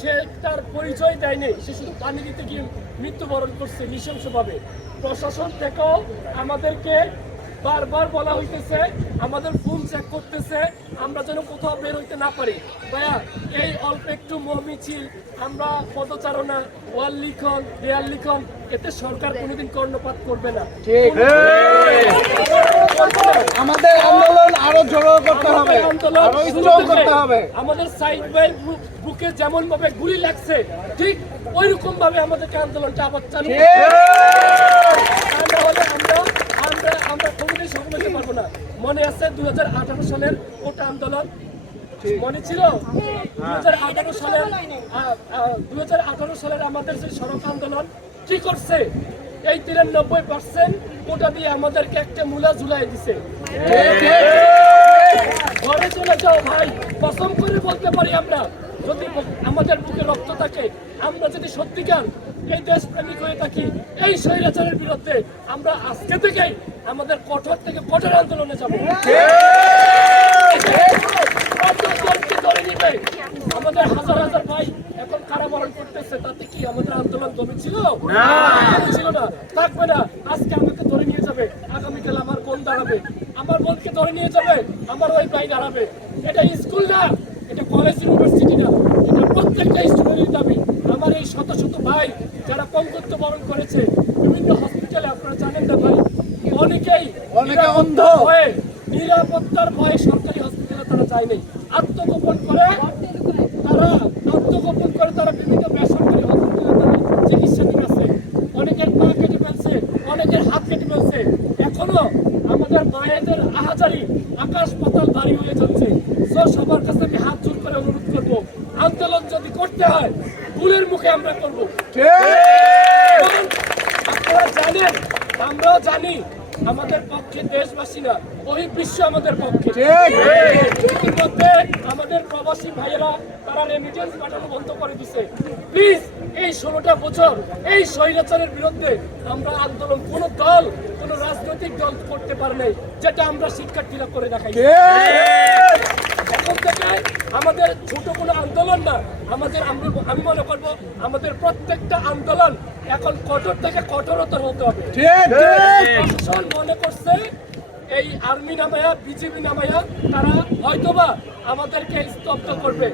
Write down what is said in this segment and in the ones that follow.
সে তার পরিচয় দেয়নি, সে শুধু পানি দিতে গিয়ে মৃত্যুবরণ করছে নৃশংসভাবে। প্রশাসন থেকেও আমাদেরকে বারবার বলা হইতেছে, আমাদের ফোন চেক করতেছে, আমরা যেন কোথাও বের হইতে না পারি। ভাইয়া, এই অল্প একটু মিছিল, আমরা পদচারণা, ওয়াল লিখন, দেয়াল লিখন, এতে সরকার কোনোদিন কর্ণপাত করবে না। আমাদের আন্দোলন আরো জোর করতে হবে, আরো স্ট্রং করতে হবে। আমাদের সাইড বাই বুকে যেমন ভাবে গুলি লাগছে, ঠিক ওইরকম ভাবে আমাদেরকে আন্দোলনটা আবার চালু করতে হবে। আমরা কোনোদিন সফল হতে পারবো না। মনে আছে 2018 সালের কোটা আন্দোলন? মনে ছিল 2018 সালের আমাদের যে সড়ক আন্দোলন কি করছে? এই 93% কোটা দিয়ে আমাদেরকে একটা মূলা ঝুলাই দিছে। ঘরে চলে যাও ভাই, কসম করে বলতে পারি, আমরা যদি আমাদের বুকে রক্ত থাকে, আমরা যদি সত্যিকার এই দেশপ্রেমিক হয়ে থাকি, এই স্বৈরাচারের বিরুদ্ধে আমরা আজকে থেকেই আমাদের কঠোর থেকে কঠোর আন্দোলনে যাব। আমাদের হাজার হাজার ভাই এখন কারাবরণ করতেছে, তাতে কি আমাদের আন্দোলন কমে ছিল? ছিল না, থাকবে না। আজকে আমাকে ধরে নিয়ে যাবে, আগামীকাল আমার বোন দাঁড়াবে, আমার বোনকে ধরে নিয়ে যাবে, আমার ওই ভাই দাঁড়াবে। এটা স্কুল না, এটা কলেজ ইউনিভার্সিটি না, এটা প্রত্যেকটা স্টুডেন্টের দাবি। আমার এই শত শত ভাই যারা পঙ্গুত্ব বরণ করেছে বিভিন্ন হসপিটালে, আপনারা জানেন না ভাই, অনেকে অন্ধ হয়ে নিরাপত্তার ভয়ে সরকারি হসপিটালে তারা যায়নি, আত্মগোপন করে তারা বিভিন্ন বেসরকারি হসপিটালে তারা চিকিৎসা নিয়েছে। অনেকের পা কেটে ফেলছে, অনেকের হাত কেটে ফেলছে। এখনো আমাদের মায়েদের আহাজারি আকাশ পাতাল ভারী হয়ে যাচ্ছে। সবার কাছে আমি হাত জোর করে অনুরোধ করবো, আন্দোলন যদি করতে হয় গুলের মুখে আমরা করবো। আপনারা জানেন, আমরাও জানি, আমাদের পক্ষে দেশবাসী না, বহির্বিশ্ব আমাদের পক্ষে। ইতিমধ্যে আমাদের প্রবাসী ভাইয়েরা তারা রেমিটেন্স পাঠানো বন্ধ করে দিছে। প্লিজ, এই 16টা বছর এই স্বৈরাচারের বিরুদ্ধে আমরা আন্দোলন কোন দল, কোন রাজনৈতিক দল করতে পারে নাই, যেটা আমরা শিক্ষার্থীরা করে দেখাই। এখন থেকে আমাদের ছোট কোনো আন্দোলন না, আমি মনে করবো আমাদের প্রত্যেকটা আন্দোলন এখন কঠোর থেকে কঠোরতর হতে হবে। প্রশাসন মনে করছে এই আর্মি নামায়া, বিজেপি নামায়া তারা হয়তোবা আমাদেরকে স্তব্ধ করবে।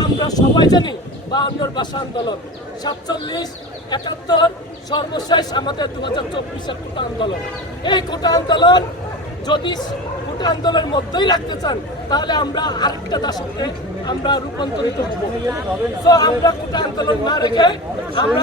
আমরা সবাই জানি 52 ভাষা আন্দোলন, 47, 71, সর্বশেষ আমাদের 2024-এর কোটা আন্দোলন। এই কোটা আন্দোলন যদি কোটা আন্দোলনের মধ্যেই রাখতে চান, তাহলে আমরা আরেকটা দাসত্বে আমরা রূপান্তরিত হব। আমরা কোটা আন্দোলন না রেখে আমরা